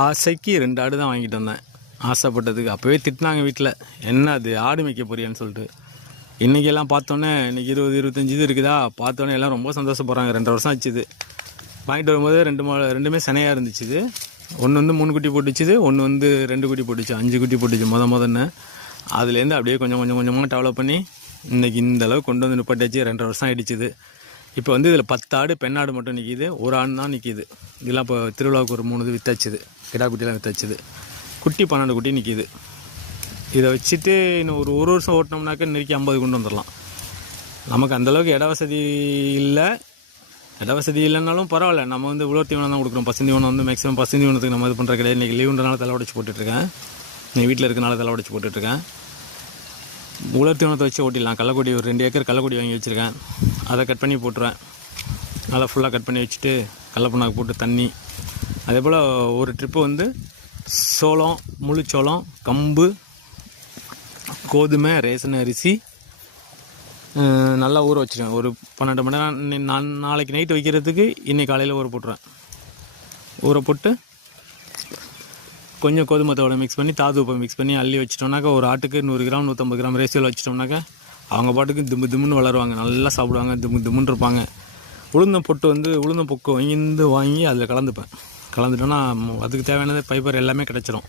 ஆசைக்கு ரெண்டு ஆடு தான் வாங்கிட்டு வந்தேன். ஆசைப்பட்டதுக்கு அப்போவே திட்டினாங்க வீட்டில் என்ன அது ஆடு மேய்க்க போறியான்னு சொல்லிட்டு. இன்றைக்கி எல்லாம் பார்த்தோன்னே இன்றைக்கி இருபது இருபத்தஞ்சி இது இருக்குதா? பார்த்தோன்னே எல்லாம் ரொம்ப சந்தோஷப்படுறாங்க. ரெண்டு வருஷம் ஆச்சுது வாங்கிட்டு வரும்போது ரெண்டு மா ரெண்டுமே சனையாக இருந்துச்சுது ஒன்று வந்து மூணு குட்டி போட்டுச்சுது ஒன்று வந்து ரெண்டு குட்டி போட்டுச்சு அஞ்சு குட்டி போட்டுச்சு முத முதன்னு அதுலேருந்து அப்படியே கொஞ்சம் கொஞ்சம் கொஞ்சமாக டெவலப் பண்ணி இன்றைக்கி இந்த அளவுக்கு கொண்டு வந்து நிப்பாட்டாச்சு ரெண்டரை வருஷம் ஆகிடுச்சிது இப்போ வந்து இதில் பத்து ஆடு பெண்ணாடு மட்டும் நிற்கிது ஒரு ஆண் தான் நிற்கிது இதெல்லாம் இப்போ திருவிழாவுக்கு ஒரு மூணு இது வித்தாச்சுது. கிடா குட்டிலாம் வித்தாச்சுது. குட்டி பன்னெண்டு குட்டி நிற்கிது இதை வச்சுட்டு இன்னும் ஒரு ஒரு வருஷம் ஓட்டினோம்னாக்க நெருக்கி ஐம்பது கொண்டு வந்துடலாம். நமக்கு அந்தளவுக்கு இட வசதி இல்லை. இட வசதி இல்லைனாலும் பரவாயில்ல. நம்ம வந்து உலர் தீவனம் தான் கொடுக்குறோம். பசு தீவனம் வந்து மேக்ஸிமம் பசு தீவனத்துக்கு நம்ம இது பண்ணுற கிடையாது. இன்றைக்கி லீவுன்றனால தலை உடச்சி போட்டுட்ருக்கேன் நீ வீட்டில் இருக்கனால தலை உடச்சி போட்டுட்ருக்கேன் உலர் தீவனத்தை வச்சு ஓட்டிடலாம். கள்ளக்கொடி ஒரு ரெண்டு ஏக்கர் கள்ளக்கொடி வாங்கி வச்சுருக்கேன். அதை கட் பண்ணி போட்டுருவேன். நல்லா ஃபுல்லாக கட் பண்ணி வச்சுட்டு கடலப்புண்ணாக்கு போட்டு தண்ணி. அதே போல் ஒரு ட்ரிப்பு வந்து சோளம் முழு சோளம் கம்பு கோதுமை ரேசன் அரிசி நல்லா ஊற வச்சுருவேன் ஒரு பன்னெண்டு மணி நேரம் நான் நாளைக்கு நைட்டு வைக்கிறதுக்கு இன்றைக்கி காலையில் ஊற போட்டுருவேன். ஊற போட்டு கொஞ்சம் கோதுமை தவிட மிக்ஸ் பண்ணி தாது உப்பை மிக்ஸ் பண்ணி அள்ளி வச்சிட்டோம்னாக்கா ஒரு ஆட்டுக்கு நூறு கிராம் நூற்றம்பது கிராம் ரேஷியோவில் வச்சிட்டோம்னாக்கா அவங்க பாட்டுக்கு திம்மு திம்முன்னு வளருவாங்க. நல்லா சாப்பிடுவாங்க திம்மு திம்முன்னு இருப்பாங்க. உளுந்தம் பொட்டு வந்து உளுந்தம் பொக்கு வாங்கிந்து வாங்கி அதில் கலந்துப்பேன். கலந்துட்டோன்னா அதுக்கு தேவையானது ஃபைபர் எல்லாமே கிடச்சிரும்.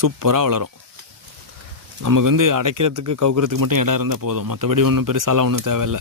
சூப்பராக வளரும். நமக்கு வந்து அடைக்கிறதுக்கு கவுக்கிறதுக்கு மட்டும் இடம் இருந்தால் போதும். மற்றபடி ஒன்றும் பெருசாலாம் ஒன்றும் தேவையில்லை.